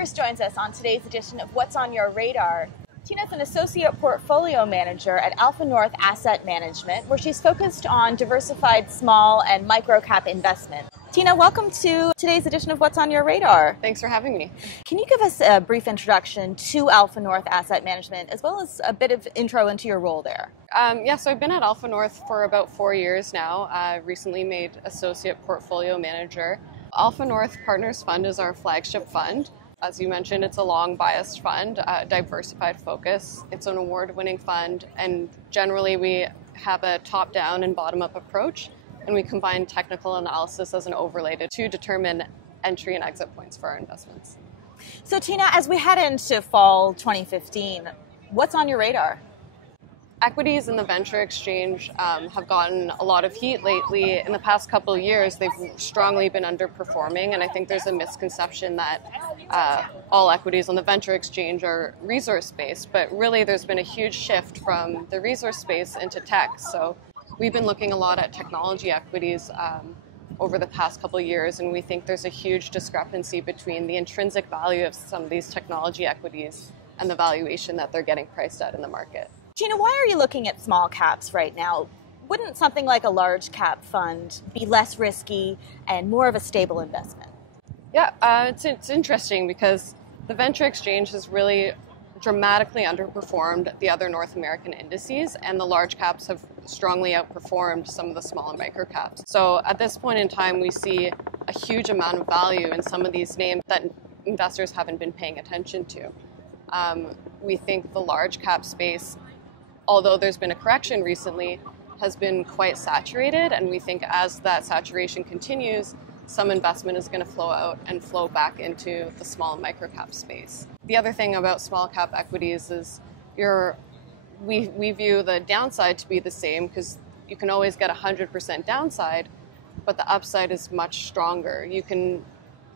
Byers joins us on today's edition of What's on Your Radar. Tina's an associate portfolio manager at AlphaNorth Asset Management, where she's focused on diversified small and micro-cap investment. Tina, welcome to today's edition of What's on Your Radar. Thanks for having me. Can you give us a brief introduction to AlphaNorth Asset Management, as well as a bit of intro into your role there? So I've been at AlphaNorth for about 4 years now. I recently made associate portfolio manager. AlphaNorth Partners Fund is our flagship fund. As you mentioned, it's a long biased fund, diversified focus. It's an award-winning fund, and generally we have a top-down and bottom-up approach, and we combine technical analysis as an overlay to determine entry and exit points for our investments. So Tina, as we head into fall 2015, what's on your radar? Equities in the venture exchange have gotten a lot of heat lately. In the past couple of years, they've strongly been underperforming, and I think there's a misconception that all equities on the venture exchange are resource-based, but really there's been a huge shift from the resource space into tech. So we've been looking a lot at technology equities over the past couple of years, and we think there's a huge discrepancy between the intrinsic value of some of these technology equities and the valuation that they're getting priced at in the market. Tina, why are you looking at small caps right now? Wouldn't something like a large cap fund be less risky and more of a stable investment? Yeah, it's interesting because the venture exchange has really dramatically underperformed the other North American indices, and the large caps have strongly outperformed some of the small and micro caps. So at this point in time, we see a huge amount of value in some of these names that investors haven't been paying attention to. We think the large cap space, although there's been a correction recently, has been quite saturated, and we think as that saturation continues, some investment is going to flow out and flow back into the small and micro cap space. The other thing about small cap equities is we view the downside to be the same, because you can always get 100% downside, but the upside is much stronger. You can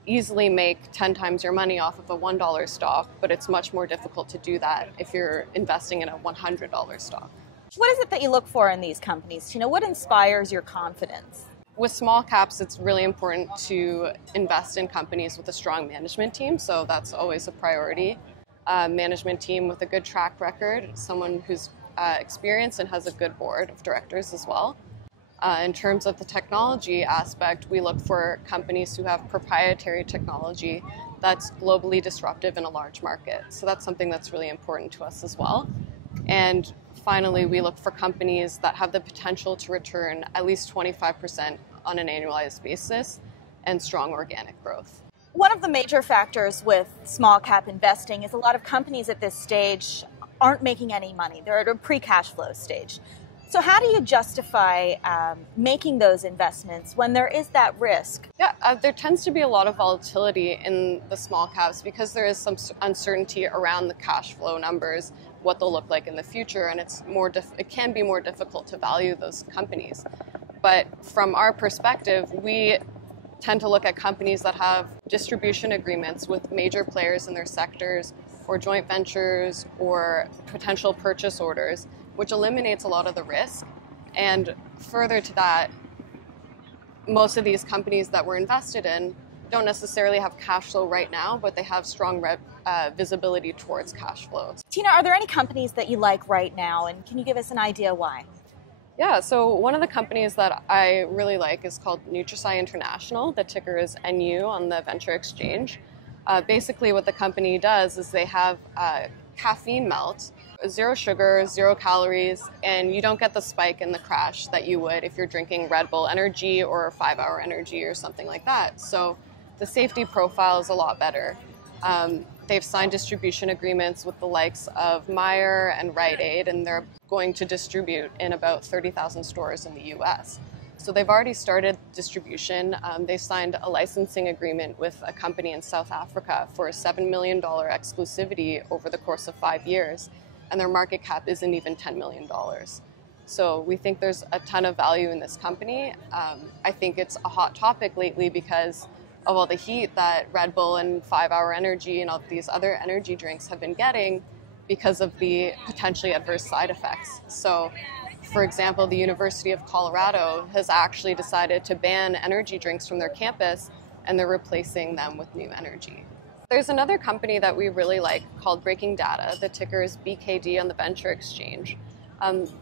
easily make 10 times your money off of a $1 stock, but it's much more difficult to do that if you're investing in a $100 stock. What is it that you look for in these companies? Tina, what inspires your confidence? With small caps, it's really important to invest in companies with a strong management team, so that's always a priority. Management team with a good track record, someone who's experienced and has a good board of directors as well. In terms of the technology aspect, we look for companies who have proprietary technology that's globally disruptive in a large market. So that's something that's really important to us as well. And finally, we look for companies that have the potential to return at least 25% on an annualized basis and strong organic growth. One of the major factors with small cap investing is a lot of companies at this stage aren't making any money. They're at a pre-cash flow stage. So how do you justify making those investments when there is that risk? Yeah, there tends to be a lot of volatility in the small caps because there is some uncertainty around the cash flow numbers, what they'll look like in the future, and it can be more difficult to value those companies. But from our perspective, we tend to look at companies that have distribution agreements with major players in their sectors, or joint ventures, or potential purchase orders, which eliminates a lot of the risk. And further to that, most of these companies that we're invested in don't necessarily have cash flow right now, but they have strong visibility towards cash flows. Tina, are there any companies that you like right now, and can you give us an idea why? Yeah, so one of the companies that I really like is called Nutrisci International. The ticker is NU on the venture exchange. Basically what the company does is they have caffeine melt, 0 sugar, 0 calories, and you don't get the spike and the crash that you would if you're drinking Red Bull Energy or 5-Hour Energy or something like that. So the safety profile is a lot better. They've signed distribution agreements with the likes of Myers and Rite Aid, and they're going to distribute in about 30,000 stores in the US. So they've already started distribution. They signed a licensing agreement with a company in South Africa for a $7 million exclusivity over the course of 5 years, and their market cap isn't even $10 million. So we think there's a ton of value in this company. I think it's a hot topic lately because of all the heat that Red Bull and 5-Hour Energy and all these other energy drinks have been getting because of the potentially adverse side effects. So, for example, the University of Colorado has actually decided to ban energy drinks from their campus, and they're replacing them with new energy. There's another company that we really like called Breaking Data. The ticker is BKD on the Venture Exchange.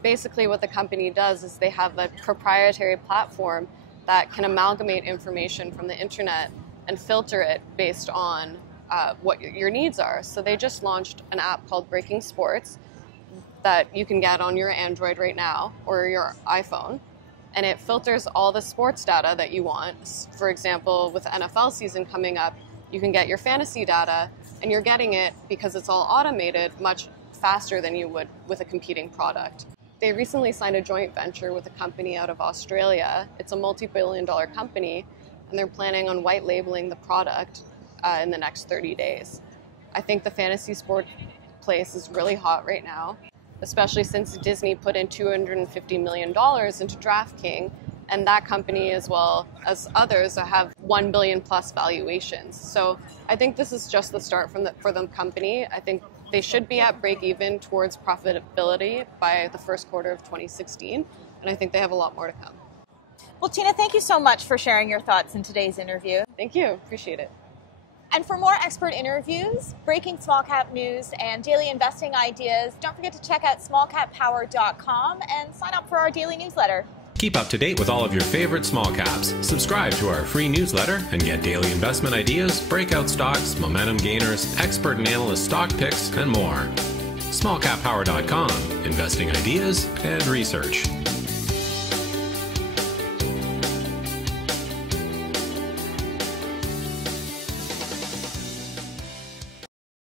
Basically what the company does is they have a proprietary platform that can amalgamate information from the internet and filter it based on what your needs are. So they just launched an app called Breaking Sports that you can get on your Android right now or your iPhone. And it filters all the sports data that you want. For example, with the NFL season coming up, you can get your fantasy data, and you're getting it because it's all automated much faster than you would with a competing product. They recently signed a joint venture with a company out of Australia. It's a multi-billion-dollar company, and they're planning on white labeling the product in the next 30 days. I think the fantasy sport place is really hot right now, especially since Disney put in $250 million into DraftKings, and that company, as well as others, have $1 billion plus valuations. So I think this is just the start for the company. I think they should be at break even towards profitability by the first quarter of 2016, and I think they have a lot more to come. Well, Tina, thank you so much for sharing your thoughts in today's interview. Thank you. Appreciate it. And for more expert interviews, breaking small cap news, and daily investing ideas, don't forget to check out smallcappower.com and sign up for our daily newsletter. Keep up to date with all of your favorite small caps. Subscribe to our free newsletter and get daily investment ideas, breakout stocks, momentum gainers, expert and analyst stock picks, and more. Smallcappower.com, investing ideas and research.